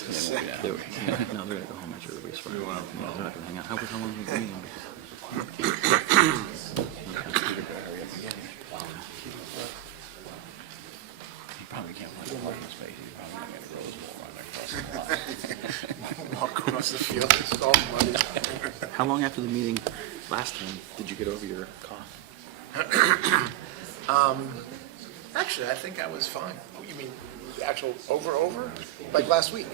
They were, no, they're gonna go home after the race. Right? No, they're not gonna hang out. How long is the meeting? He probably can't find a parking space. He's probably gonna get a Rose Bowl run across the lot. Walk across the field, it's all muddy. How long after the meeting last time did you get over your cough? Actually, I think I was fine. You mean the actual over? Like last week?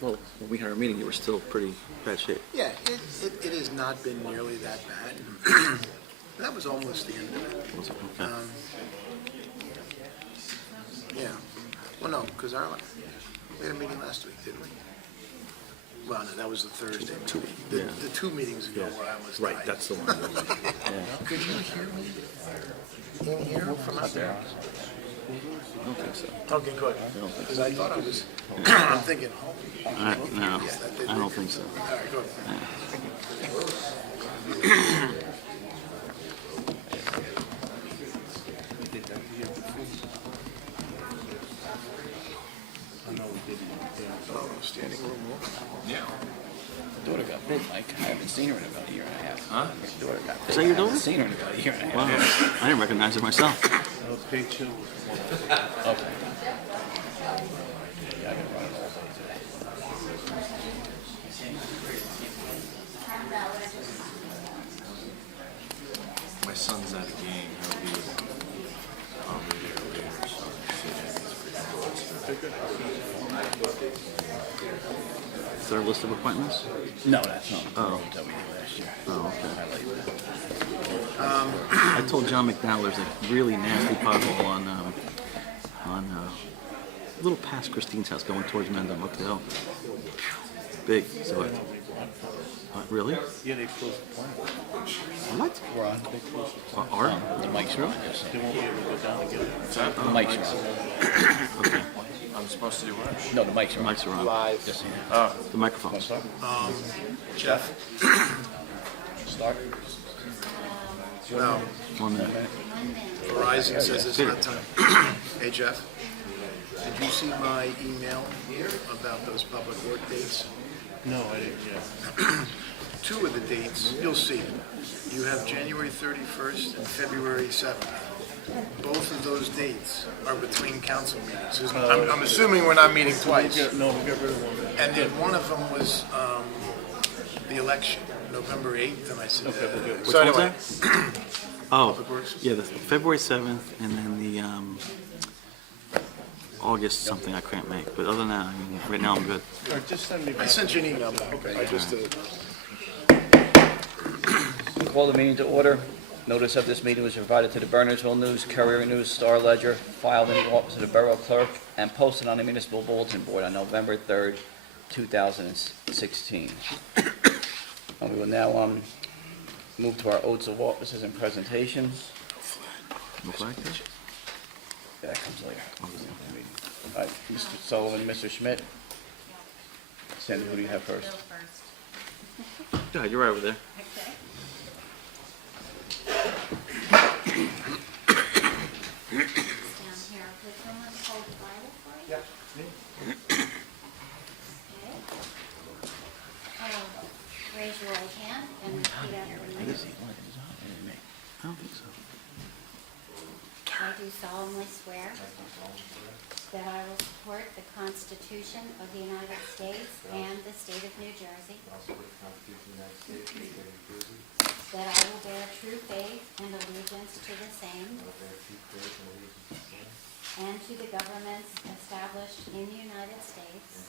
Well, when we had our meeting, you were still pretty bad shape. Yeah, it has not been nearly that bad. That was almost the end of it. Was it? Okay. Yeah. Well, no, because we had a meeting last week, didn't we? Well, no, that was the Thursday meeting. The 2 meetings ago where I was Right, tight. that's the one. Yeah. Could you hear me in here from out there? I don't think so. Okay, good. I don't think Because I thought I was, I'm thinking, oh, No, I don't think so. all right, good. Oh, standing room walk. Yeah. My daughter got bit, Mike. I haven't seen her in about a year and a half. Huh? My daughter got bit. Is that your I haven't daughter? seen her in about a year and a half. Wow, I didn't recognize her myself. Pig chill. Okay. Yeah, I've been running all day today. My son's at a game. He'll be probably there later. So Is there a list of appointments? No, that's not the Oh. road that we did last year. Oh, okay. Highlight that. I told John McDowell there's a really nasty pothole on a little past Christine's house going towards Mendham up the hill. Big. So it, really? yeah, they closed the plant. What? We're on. Art? The mics are on. Just They won't be able to go down together. the mics are on. Okay. I'm supposed to do what? No, the mics are on. Mics are on. Live. Just so you know. Oh, The microphones. Jeff? Start. No, 1 minute. Verizon says it's not time. Hey, Jeff? Did you see my email about those public work dates? no, I didn't yet. 2 of the dates, you'll see. You have January 31st and February 7th. Both of those dates are between council meetings. I'm assuming we're not meeting twice. No, we got rid of one. And then one of them was the election, November 8th, and I said, Okay. so Which anyway, one's Oh, Public Works? yeah, the February 7th and then the August something I can't make. But other than that, I mean, right now I'm good. Or just send me I back. sent you an email back. I just, Call the meeting to order. Notice of this meeting was provided to the Bernardsville News, Courier News, Star Ledger, filed in the office of the Borough Clerk, and posted on the Municipal Bulletin Board on November 3rd, 2016. And we will now move to our oaths of offices and presentations. No flag there? That comes later. All right, Mr. Sullivan, Mr. Schmidt. Sandy, who do you have first? Yeah, you're right over there. Okay. Down here, could someone hold the Bible for you? Okay. Raise your right hand and repeat after me. I don't think so. I do solemnly swear that I will support the Constitution of the United States and the state of New Jersey, that I will bear true faith and allegiance to the same and to the governments established in the United States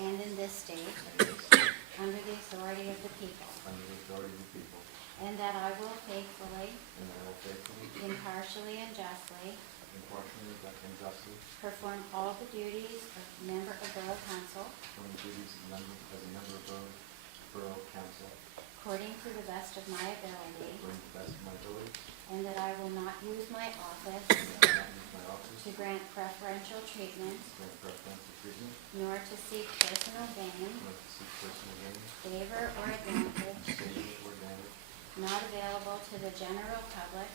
and in this state under the authority of the people, and that I will faithfully, impartially, and justly perform all the duties of member of Borough Council according to the best of my ability, and that I will not use my office to grant preferential treatment nor to seek personal gain, favor, or advantage not available to the general public,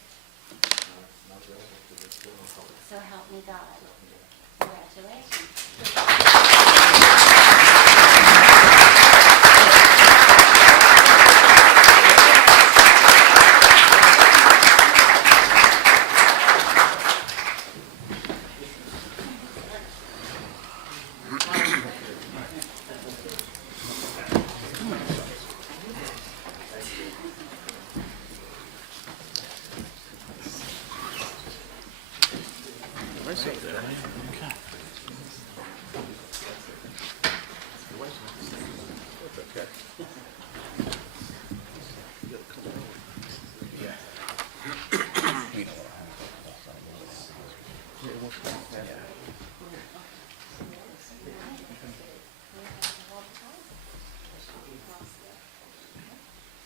so help me God. Congratulations. Congratulations. Nice up there. Okay.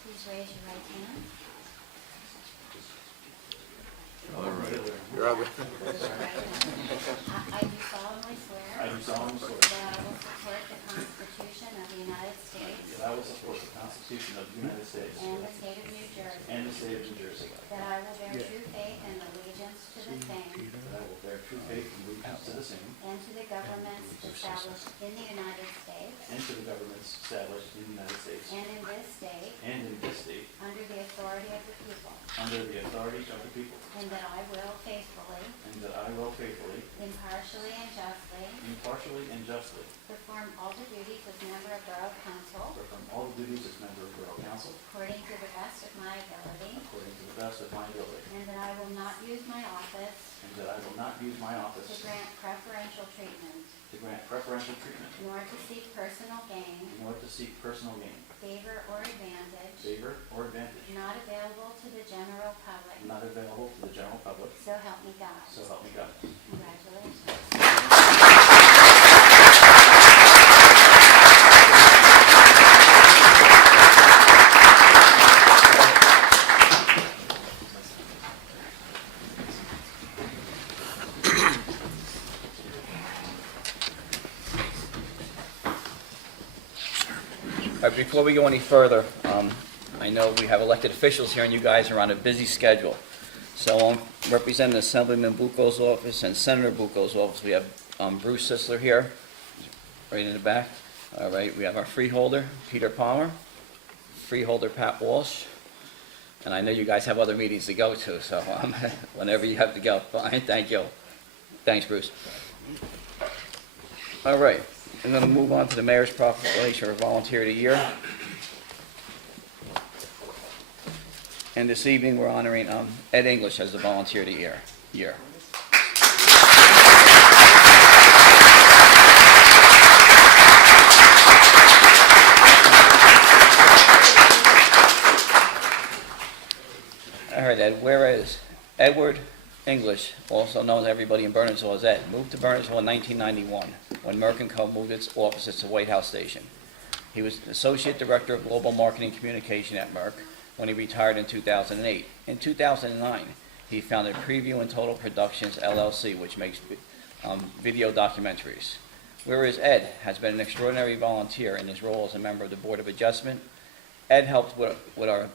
Please raise your right hand. You're up. I do solemnly swear. I do solemnly swear That I will support the Constitution of the United States. that I will support the Constitution of the United States And the state of New Jersey. and the state of New Jersey. That I will bear true faith and allegiance to the same. That I will bear true faith and allegiance to the same And to the governments established in the United States. and to the governments established in the United States And in this state. and in this state Under the authority of the people. under the authority of the people, And that I will faithfully. and that I will faithfully, Impartially and justly. impartially, and justly Perform all the duties as member of Borough Council. perform all the duties as member of Borough Council According to the best of my ability. according to the best of my ability, And that I will not use my office and that I will not use my to office grant preferential treatment. to grant preferential treatment, Nor to seek personal gain. nor to seek personal gain, Favor or advantage. favor, or advantage Not available to the general public. not available to the general public, So help me God. so help me God. Congratulations. All right, before we go any further, I know we have elected officials here, and you guys are on a busy schedule. So representing Assemblyman Bucco's office and Senator Bucco's office, we have Bruce Sisler here, right in the back. All right, we have our freeholder, Peter Palmer, freeholder, Pat Walsh, and I know you guys have other meetings to go to, so whenever you have to go, fine, thank you. Thanks, Bruce. All right, I'm going to move on to the mayor's proclamation for volunteer of the year. And this evening, we're honoring Ed English as the volunteer of the year. All right, Ed, whereas Edward English, also known to everybody in Bernardsville as Ed, moved to Bernardsville in 1991 when Merck & Co. moved its offices to White House Station. He was Associate Director of Global Marketing Communication at Merck when he retired in 2008. In 2009, he founded Preview and Total Productions, LLC, which makes video documentaries. Whereas Ed has been an extraordinary volunteer in his role as a member of the Board of Adjustment, Ed helped with our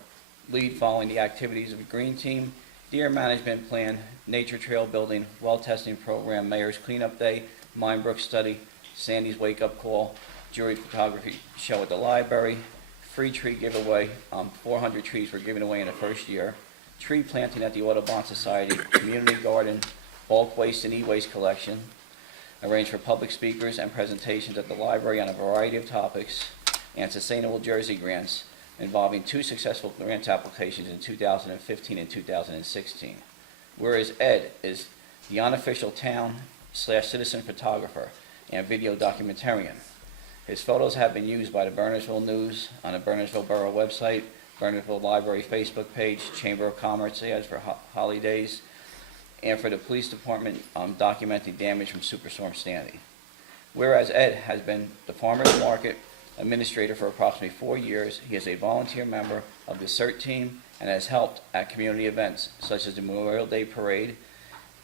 lead following the activities of the Green Team, Deer Management Plan, Nature Trail Building, Well Testing Program, Mayor's Cleanup Day, Minebrook Study, Sandy's Wake Up Call, Jury Photography Show at the Library, Free Tree Giveaway, 400 trees were given away in the first year, tree planting at the Audubon Society, Community Garden, bulk waste and e-waste collection, arranged for public speakers and presentations at the library on a variety of topics, and Sustainable Jersey grants, involving 2 successful grant applications in 2015 and 2016. Whereas Ed is the unofficial town/citizen photographer and video documentarian. His photos have been used by the Bernardsville News on the Bernardsville Borough website, Bernardsville Library Facebook page, Chamber of Commerce ads for holidays, and for the police department documenting damage from Superstorm Sandy. Whereas Ed has been the farmer's market administrator for approximately 4 years, he is a volunteer member of the CERT team and has helped at community events such as the Memorial Day Parade.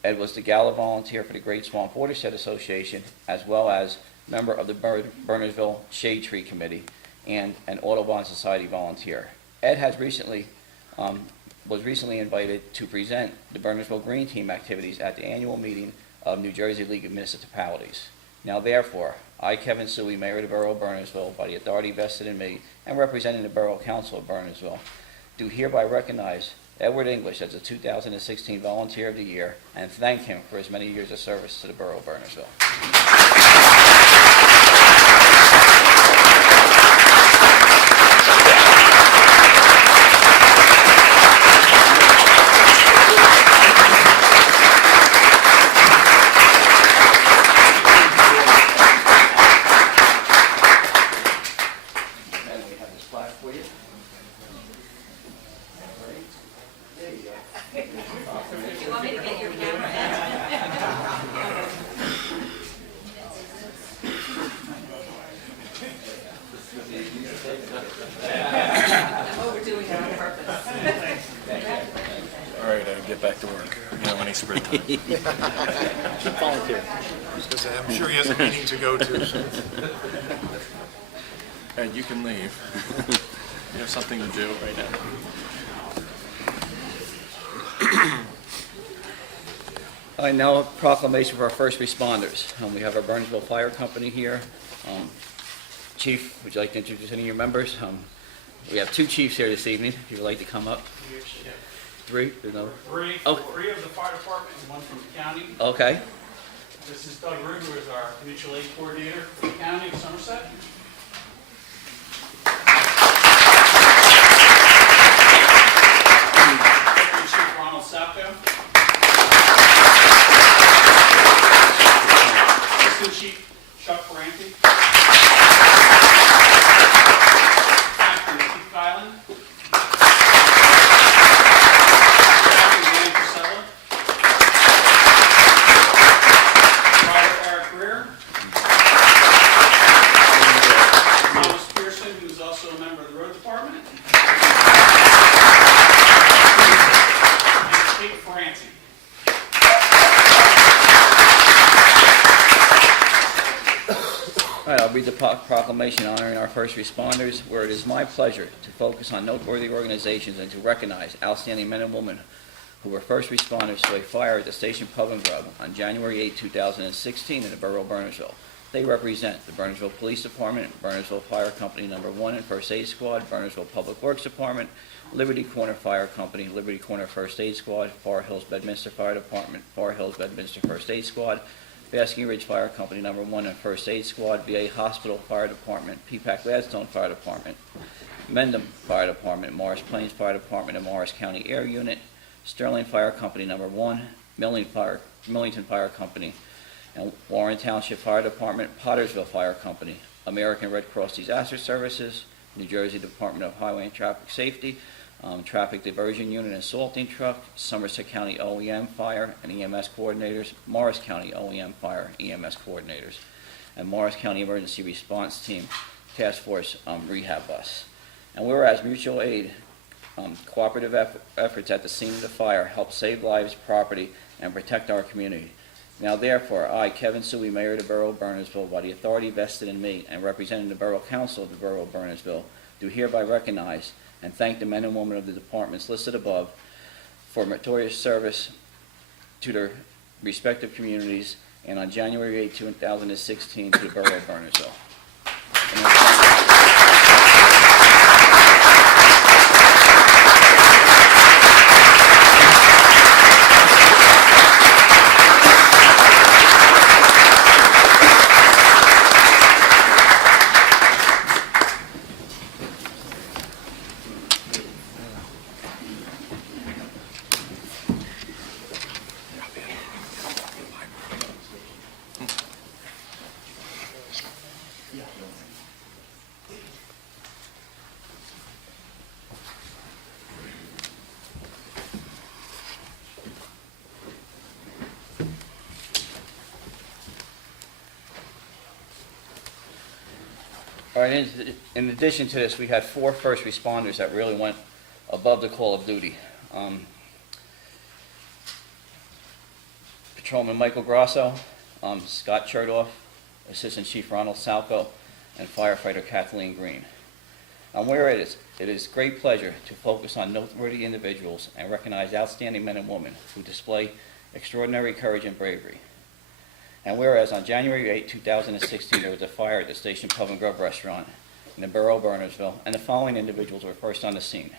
Ed was the gala volunteer for the Great Swamp Watershed Association, as well as member of the Bernardsville Shade Tree Committee and an Audubon Society volunteer. Ed has was recently invited to present the Bernardsville Green Team activities at the annual meeting of New Jersey League of Municipalities. Now therefore, I, Kevin Suey, Mayor of the Borough of Bernardsville, by the authority vested in me and representing the Borough Council of Bernardsville, do hereby recognize Edward English as the 2016 Volunteer of the Year and thank him for his many years of service to the Borough of Bernardsville. And we have this plaque for you. You want me to get your camera? I'm overdoing it on purpose. All right, get back to work. You know, any spare time. Keep volunteering. Because I'm sure he has a meeting to go to, so. And you can leave. You have something to do right now. All right, now a proclamation for our first responders. We have our Burnsville Fire Company here. Chief, would you like to introduce any of your members? We have two chiefs here this evening, if you would like to come up. Three? There's no... Three Oh. three of the fire department and one from the county. Okay. This is Doug Root, who is our mutual aid coordinator for the county of Somerset. Deputy Chief Ronald Salko. Assistant Chief Chuck Ferranti. Captain Keith Island. Captain Dan Casella. Private Eric Greer. Thomas Pearson, who's also a member of the road department. And Kate Ferranti. All right, I'll read the proclamation honoring our first responders, where it is my pleasure to focus on noteworthy organizations and to recognize outstanding men and women who were first responders to a fire at the Station Pub and Grub on January 8, 2016 in the Borough of Bernardsville. They represent the Bernardsville Police Department, Bernardsville Fire Company No. 1 and First Aid Squad, Bernardsville Public Works Department, Liberty Corner Fire Company, Liberty Corner First Aid Squad, Far Hills Bedminster Fire Department, Far Hills Bedminster First Aid Squad, Basking Ridge Fire Company No. 1 and First Aid Squad, VA Hospital Fire Department, Peapack Gladstone Fire Department, Mendham Fire Department, Morris Plains Fire Department and Morris County Air Unit, Sterling Fire Company No. 1, Millington Fire Company, and Warren Township Fire Department, Pottersville Fire Company, American Red Cross Disaster Services, New Jersey Department of Highway and Traffic Safety, Traffic Diversion Unit and Salting Truck, Somerset County OEM Fire and EMS Coordinators, Morris County OEM Fire EMS Coordinators, and Morris County Emergency Response Team Task Force Rehab Bus. And whereas mutual aid cooperative efforts at the scene of the fire help save lives, property, and protect our community. Now therefore, I, Kevin Suey, Mayor of the Borough of Bernardsville, by the authority vested in me and representing the Borough Council of the Borough of Bernardsville, do hereby recognize and thank the men and women of the departments listed above for meritorious service to their respective communities and on January 8, 2016 to the Borough of Bernardsville. All right, in addition to this, we had 4 first responders that really went above the call of duty. Patrolman Michael Grosso, Scott Chertoff, Assistant Chief Ronald Salko, and Firefighter Kathleen Green. Where it is great pleasure to focus on noteworthy individuals and recognize outstanding men and women who display extraordinary courage and bravery. And whereas on January 8, 2016, there was a fire at the Station Pub and Grub restaurant in the Borough of Bernardsville, and the following individuals were first on the scene.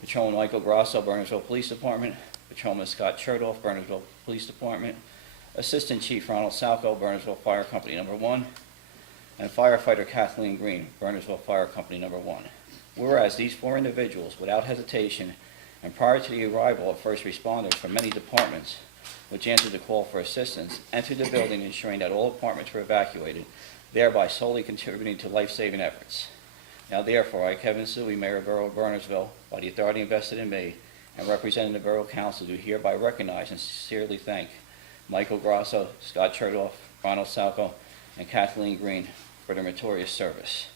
Patrolman Michael Grasso, Bernardsville Police Department; Patrolman Scott Chertoff, Bernardsville Police Department; Assistant Chief Ronald Salco, Bernardsville Fire Company Number 1; and Firefighter Kathleen Green, Bernardsville Fire Company Number 1. Whereas these 4 individuals, without hesitation, and prior to the arrival of first responders from many departments, which answered the call for assistance, entered the building ensuring that all apartments were evacuated, thereby solely contributing to life-saving efforts. Now therefore, I, Kevin Suey, Mayor of Borough of Bernardsville, by the authority invested in me, and representing the Borough Council, do hereby recognize and sincerely thank Michael Grasso, Scott Chertoff, Ronald Salco, and Kathleen Green for their meritorious service.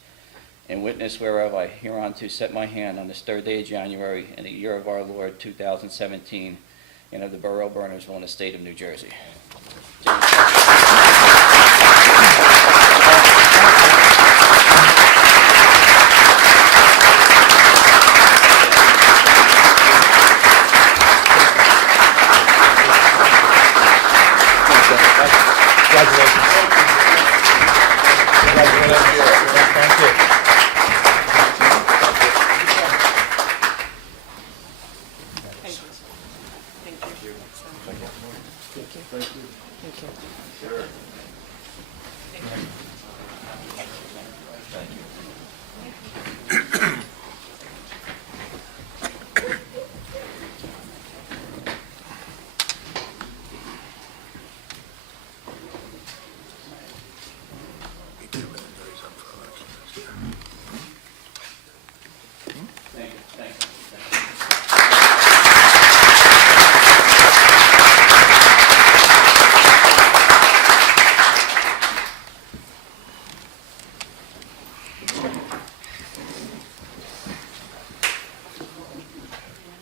In witness whereof, I hereunto set my hand on this 3rd day of January in the year of our Lord 2017, and of the Borough of Bernardsville in the state of New Jersey.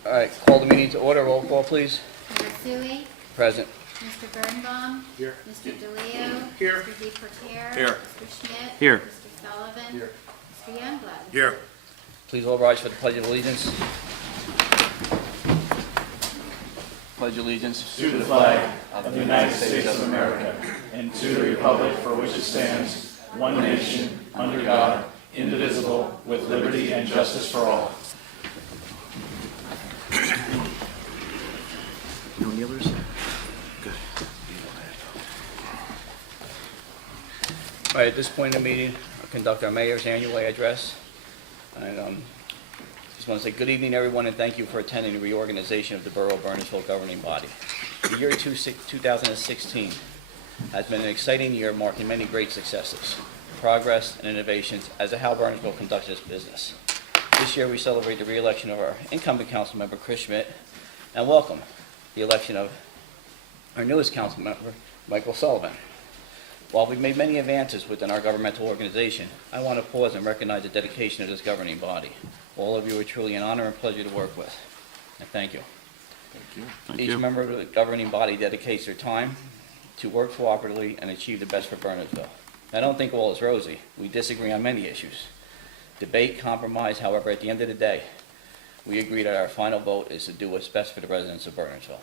All right, call the meeting to order. Roll call, please. Mayor Sui, Present. Mr. Birnbaum. Here. Mr. DeLeo. Here. Mr. DePerrier. Here. Mr. Schmidt. Here. Mr. Sullivan. Here. Mr. Youngblood. Here. Please all rise for the Pledge of Allegiance. Pledge allegiance. To the flag of the United States of America and to the republic for which it stands, one nation, under God, indivisible, with liberty and justice for all. No kneelers? Good. All right, at this point in the meeting, I'll conduct our mayor's annual address. And just want to say good evening, everyone, and thank you for attending the reorganization of the Borough of Bernardsville governing body. The year 2016 has been an exciting year marking many great successes, progress, and innovations as to how Bernardsville conducts its business. This year we celebrate the re-election of our incumbent council member, Chris Schmidt, and welcome the election of our newest council member, Michael Sullivan. While we've made many advances within our governmental organization, I want to pause and recognize the dedication of this governing body. All of you are truly an honor and pleasure to work with, and thank you. Thank Each you. member of the governing body dedicates their time to work cooperatively and achieve the best for Bernardsville. I don't think all is rosy. We disagree on many issues. Debate, compromise, however, at the end of the day, we agree that our final vote is to do what's best for the residents of Bernardsville.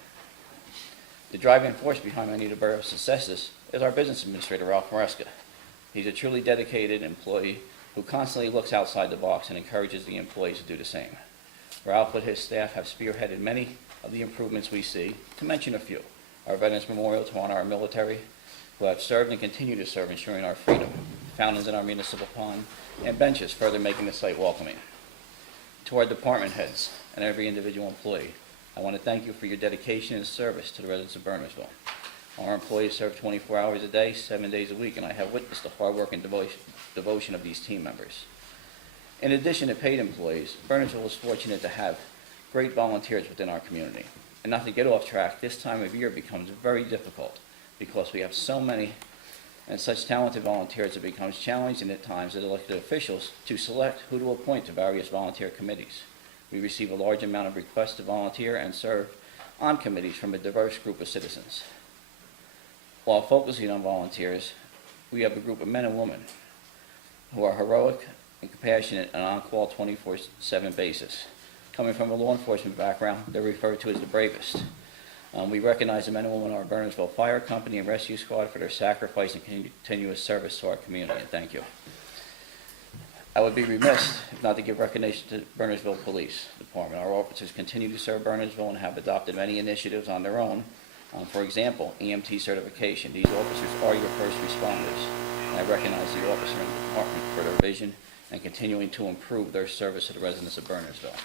The driving force behind many of the borough's successes is our business administrator, Ralph Maresca. He's a truly dedicated employee who constantly looks outside the box and encourages the employees to do the same. Ralph and his staff have spearheaded many of the improvements we see, to mention a few. Our Veterans Memorial to honor our military, who have served and continue to serve, ensuring our freedom, fountains in our municipal pond, and benches further making the site welcoming. To our department heads and every individual employee, I want to thank you for your dedication and service to the residents of Bernardsville. Our employees serve 24 hours a day, 7 days a week, and I have witnessed the hard work and devotion of these team members. In addition to paid employees, Bernardsville is fortunate to have great volunteers within our community. And not to get off track, this time of year becomes very difficult because we have so many and such talented volunteers, it becomes challenging at times as elected officials to select who to appoint to various volunteer committees. We receive a large amount of requests to volunteer and serve on committees from a diverse group of citizens. While focusing on volunteers, we have a group of men and women who are heroic and compassionate and on-call 24/7 basis. Coming from a law enforcement background, they're referred to as the bravest. We recognize the men and women of our Bernardsville Fire Company and Rescue Squad for their sacrifice and continuous service to our community, and thank you. I would be remiss if not to give recognition to Bernardsville Police Department. Our officers continue to serve Bernardsville and have adopted many initiatives on their own. For example, EMT certification. These officers are your first responders, and I recognize the officer in the department for their vision and continuing to improve their service to the residents of Bernardsville.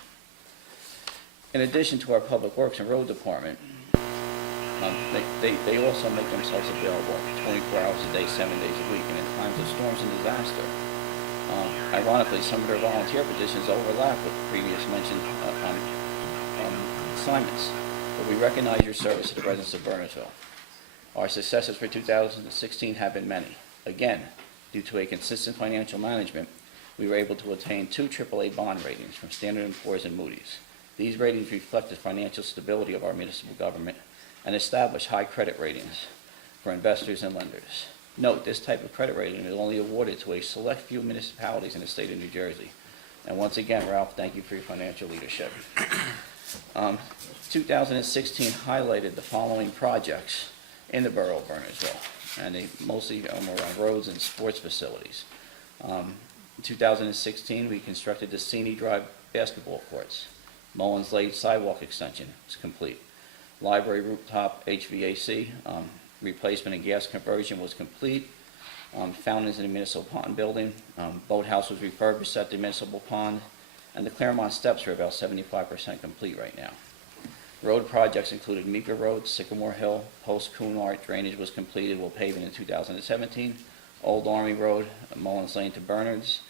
In addition to our Public Works and Road Department, they also make themselves available 24 hours a day, 7 days a week, and in times of storms and disaster. Ironically, some of their volunteer positions overlap with previous mentioned assignments, but we recognize your service to the residents of Bernardsville. Our successes for 2016 have been many. Again, due to a consistent financial management, we were able to attain 2 AAA bond ratings from Standard & Poor's and Moody's. These ratings reflect the financial stability of our municipal government and establish high credit ratings for investors and lenders. Note, this type of credit rating is only awarded to a select few municipalities in the state of New Jersey. And once again, Ralph, thank you for your financial leadership. 2016 highlighted the following projects in the borough of Bernardsville, and they mostly were on roads and sports facilities. In 2016, we constructed the Seney Drive basketball courts. Mullins Lane sidewalk extension is complete. Library rooftop HVAC replacement and gas conversion was complete. Fountains in the municipal pond building. Boathouse was refurbished at the municipal pond. And the Claremont steps are about 75% complete right now. Road projects included Meeker Road, Sycamore Hill, Post Coonart drainage was completed, will paving in 2017. Old Army Road, Mullins Lane to Bernards.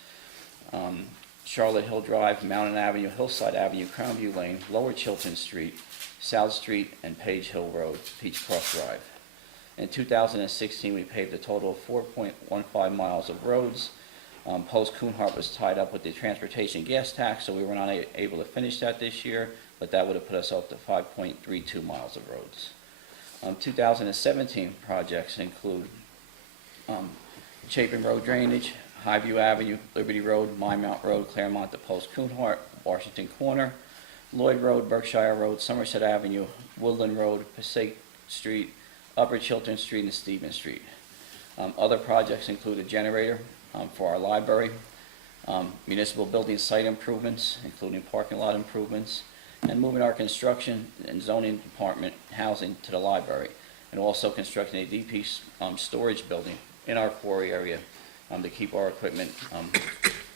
Charlotte Hill Drive, Mountain Avenue, Hillside Avenue, Crownview Lane, Lower Chilton Street, South Street, and Page Hill Road, Peach Cross Drive. In 2016, we paved a total of 4.15 miles of roads. Post Coonhart was tied up with the transportation gas tax, so we were not able to finish that this year, but that would have put us up to 5.32 miles of roads. 2017 projects include Chapin Road drainage, Highview Avenue, Liberty Road, Mount Road, Claremont to Post Coonhart, Washington Corner, Lloyd Road, Berkshire Road, Somerset Avenue, Woodland Road, Passaic Street, Upper Chilton Street, and Stevens Street. Other projects include a generator for our library, municipal building site improvements, including parking lot improvements, and moving our construction and zoning department housing to the library, and also constructing a DP storage building in our quarry area to keep our equipment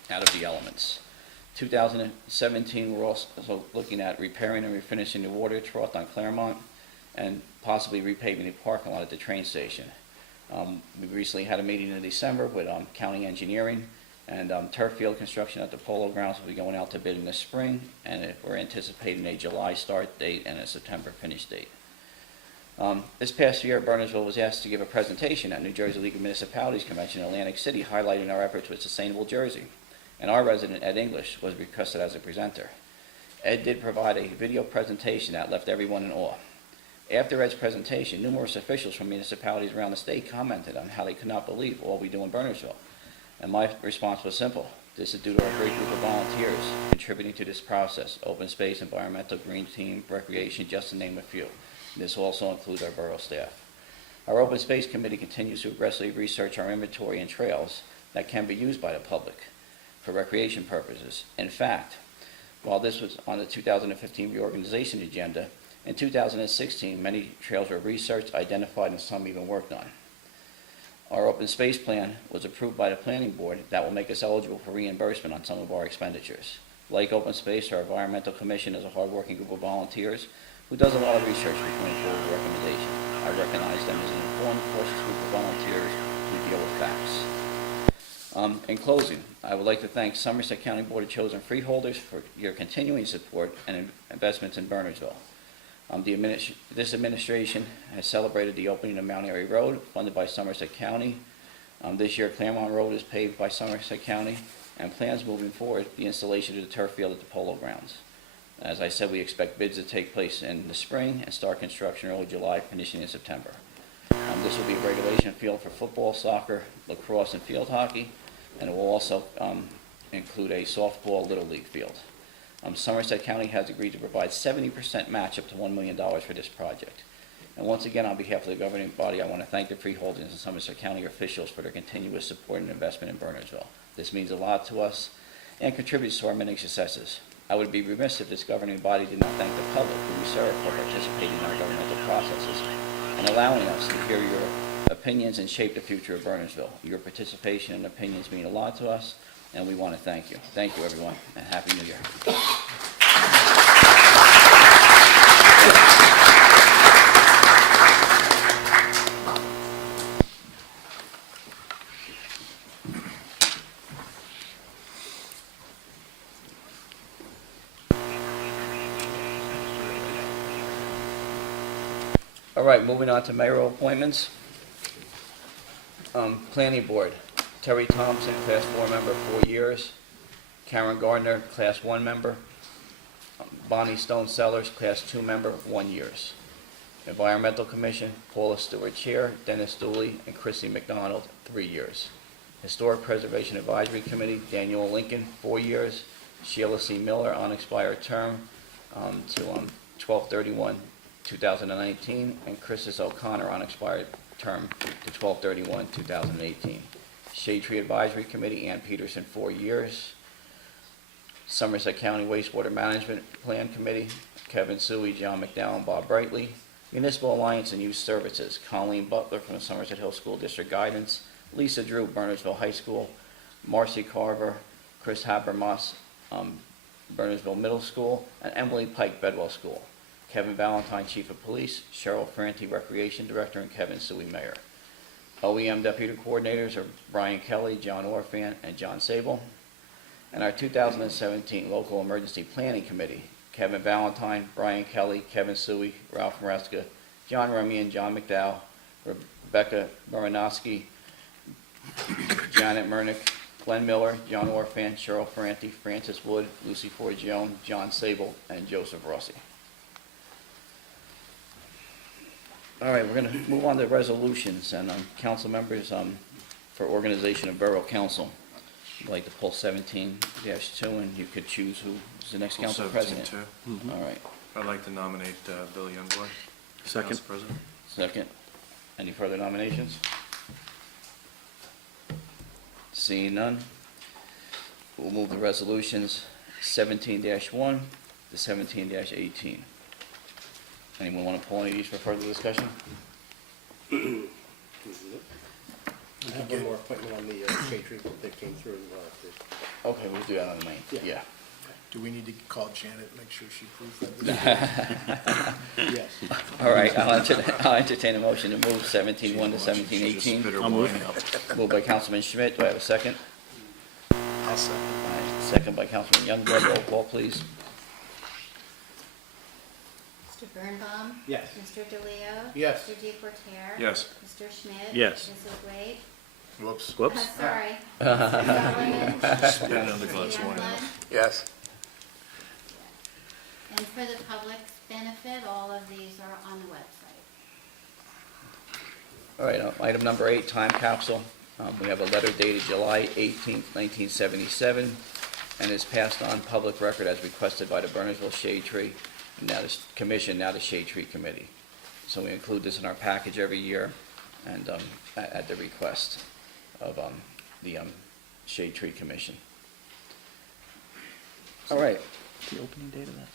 out of the elements. 2017, we're also looking at repairing and refinishing the water trough on Claremont and possibly repaving the parking lot at the train station. We recently had a meeting in December with county engineering, and turf field construction at the Polo Grounds will be going out to bid in the spring, and we're anticipating a July start date and a September finish date. This past year, Bernardsville was asked to give a presentation at New Jersey League of Municipalities Convention in Atlantic City, highlighting our efforts with Sustainable Jersey. And our resident, Ed English, was requested as a presenter. Ed did provide a video presentation that left everyone in awe. After Ed's presentation, numerous officials from municipalities around the state commented on how they could not believe all we do in Bernardsville. And my response was simple. This is due to our great group of volunteers contributing to this process: open space, environmental, green team, recreation, just to name a few. This also includes our borough staff. Our open space committee continues to aggressively research our inventory and trails that can be used by the public for recreation purposes. In fact, while this was on the 2015 reorganization agenda, in 2016, many trails were researched, identified, and some even worked on. Our open space plan was approved by the planning board that will make us eligible for reimbursement on some of our expenditures. Like open space, our environmental commission is a hardworking group of volunteers who does a lot of research before coming forward with recommendations. I recognize them as an informed, cautious group of volunteers who deal with facts. In closing, I would like to thank Somerset County Board of Chosen Freeholders for your continuing support and investments in Bernardsville. This administration has celebrated the opening of Mount Airy Road, funded by Somerset County. This year, Claremont Road is paved by Somerset County, and plans moving forward the installation of the turf field at the Polo Grounds. As I said, we expect bids to take place in the spring and start construction early July, finishing in September. This will be a regulation field for football, soccer, lacrosse, and field hockey, and it will also include a softball Little League field. Somerset County has agreed to provide 70% match up to $1 million for this project. And once again, on behalf of the governing body, I want to thank the freeholders and Somerset County officials for their continuous support and investment in Bernardsville. This means a lot to us and contributes to our many successes. I would be remiss if this governing body did not thank the public who we serve for participating in our governmental processes and allowing us to hear your opinions and shape the future of Bernardsville. Your participation and opinions mean a lot to us, and we want to thank you. Thank you, everyone, and Happy New Year. All right, moving on to mayoral appointments. Planning Board, Terry Thompson, Class 4 member, 4 years. Karen Gardner, Class 1 member. Bonnie Stone Sellers, Class 2 member, 1 year. Environmental Commission, Paula Stewart Chair, Dennis Dooley, and Chrissy McDonald, 3 years. Historic Preservation Advisory Committee, Daniel Lincoln, 4 years. Sheila C. Miller, unexpired term to 12/31/2019, and Chris's O'Connor, unexpired term to 12/31/2018. Shade Tree Advisory Committee, Ann Peterson, 4 years. Somerset County Wastewater Management Plan Committee, Kevin Suey, John McDowell, and Bob Brightly. Municipal Alliance and Youth Services, Colleen Butler from the Somerset Hill School District Guidance, Lisa Drew, Bernardsville High School, Marcy Carver, Chris Habermas, Bernardsville Middle School, and Emily Pike, Bedwell School. Kevin Valentine, Chief of Police, Cheryl Franti, Recreation Director, and Kevin Suey, Mayor. OEM Deputy Coordinators are Brian Kelly, John Orfan, and John Sable. And our 2017 Local Emergency Planning Committee, Kevin Valentine, Brian Kelly, Kevin Suey, Ralph Maresca, John Remian, John McDowell, Rebecca Baranowski, Janet Mernick, Glenn Miller, John Orfan, Cheryl Franti, Francis Wood, Lucy Ford Jones, John Sable, and Joseph Rossi. All right, we're going to move on to resolutions and council members for organization of Borough Council. I'd like to pull 17-2, and you could choose who's the next council president. 17-2. All right, I'd like to nominate Bill Youngblood. Second. Council President. second. Any further nominations? Seeing none, we'll move the resolutions 17-1 to 17-18. Anyone want to pull any of these for further discussion? I have one more appointment on the shade tree that came through. Okay, we'll do that on the main. Yeah. Do we need to call Janet, make sure she approves that? Yes. All right, I'll entertain a motion to move 17-1 to Just 17-18. spit her I'll move. wine out. Moved by Councilman Schmidt. Do I have a second? I'll second. All right, second by Councilman Youngblood. Roll call, please. Mr. Birnbaum? Yes. Mr. DeLeo? Yes. Mr. DePorter? Yes. Mr. Schmidt? Yes. Mrs. Wade? Whoops. Whoops. Sorry. Mr. Sullivan? Spit another glass of wine out. Yes. And for the public's benefit, all of these are on the website. All right, item number 8, time capsule. We have a letter dated July 18th, 1977, and is passed on public record as requested by the Bernardsville Shade Tree, and now the Commission, now the Shade Tree Committee. So we include this in our package every year, and at the request of the Shade Tree Commission. All right. The opening date of that?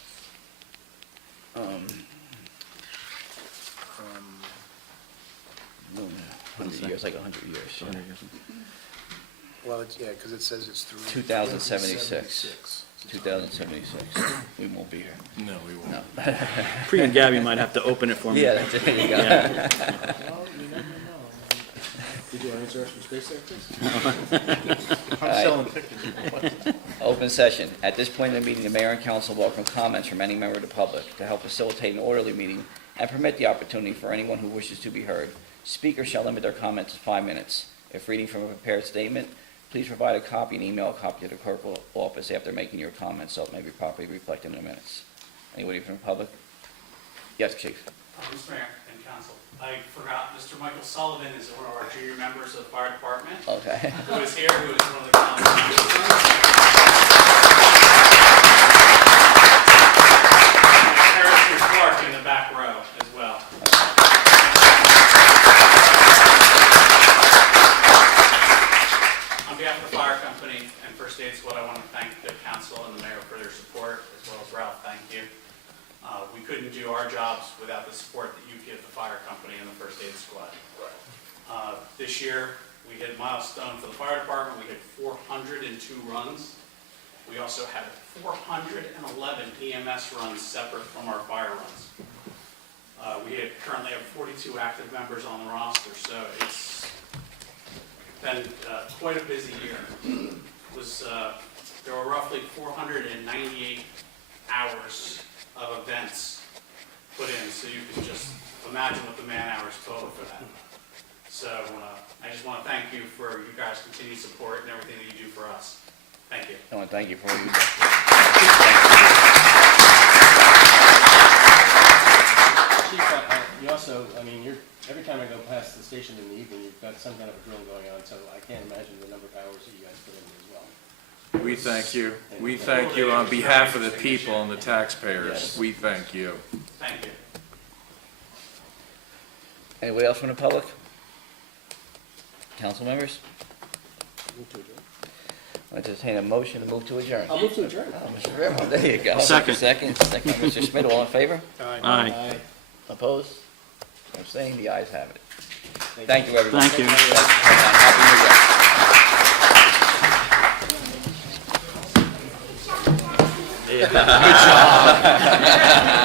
100 years, like 100 years. Yeah. 100 years. Well, it's, yeah, because it says it's through. 2076. 2076. We won't be here. No, we won't. No. Free and Gabby might have to open it for me. Yeah, that's it. There you go. Yeah. Well, you never know. Did you answer us from space sectors? I'm selling tickets. Open session. At this point in the meeting, the mayor and council welcome comments from any member of the public. To help facilitate an orderly meeting and permit the opportunity for anyone who wishes to be heard, speakers shall limit their comments to 5 minutes. If reading from a prepared statement, please provide a copy and email a copy to the clerk office after making your comments so it may be properly reflected in the minutes. Anybody from the public? Yes, Chief. Mr. Mayor and Council, I forgot, Mr. Michael Sullivan is one of our junior members of the fire department, Okay. who is here, who is one of the council members. Harrison Clark in the back row as well. Aid Squad, I want to thank the council and the mayor for their support, as well as Ralph, thank you. We couldn't do our jobs without the support that you give the fire company and the First Aid Squad. This year, we hit a milestone for the fire department. We hit 402 runs. We also had 411 EMS runs separate from our fire runs. Currently have 42 active members on the roster, so it's been quite a busy year. There were roughly 498 hours of events put in, so you can just imagine what the man hours total for that. So I just want to thank you for you guys' continued support and everything that you do for us. Thank you. I want to thank you for what you do. Chief, you also, I mean, every time I go past the station in the evening, you've got some kind of a drill going on, so I can't imagine the number of hours that you guys put in as well. We thank you. We thank you on behalf of the people and the taxpayers. We thank you. Thank you. Anybody else from the public? Council members? Move to adjourn. I entertain a motion to move to adjourn. I'll move to adjourn. Oh, Mr. Fairmont, there you go. Second. Second by Mr. Schmidt, all in favor? Aye. Opposed? Abstaining, the ayes have it. Thank you, everyone. Thank you. Happy New Year. Good job.